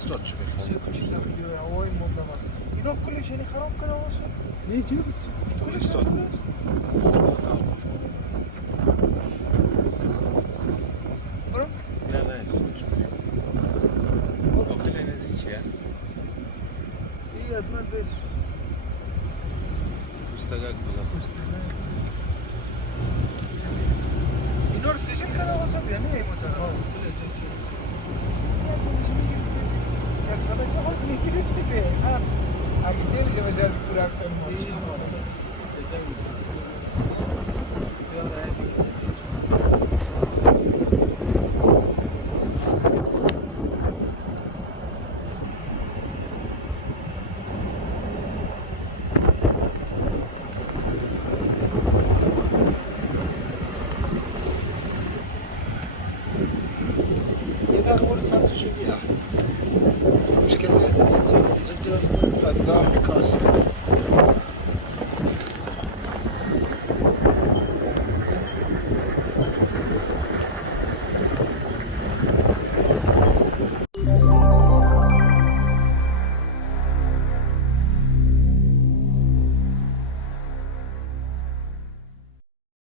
استوت شو بيخون سيكوشي تاكليو يا وين مبلغ ينوب كل شيء خراب كذا وصل ليه جبس كل استوت برو لا لا يصير خلينا نزيد شيء ايه ادمان بس مستقاق بلا ينور سجن كذا وصل يعني ايه متر jak sana cevap mekirti be ha agidel je majal kuraktan mo إذا أول ساعة شو فيها مشكلة هذا قام بكاس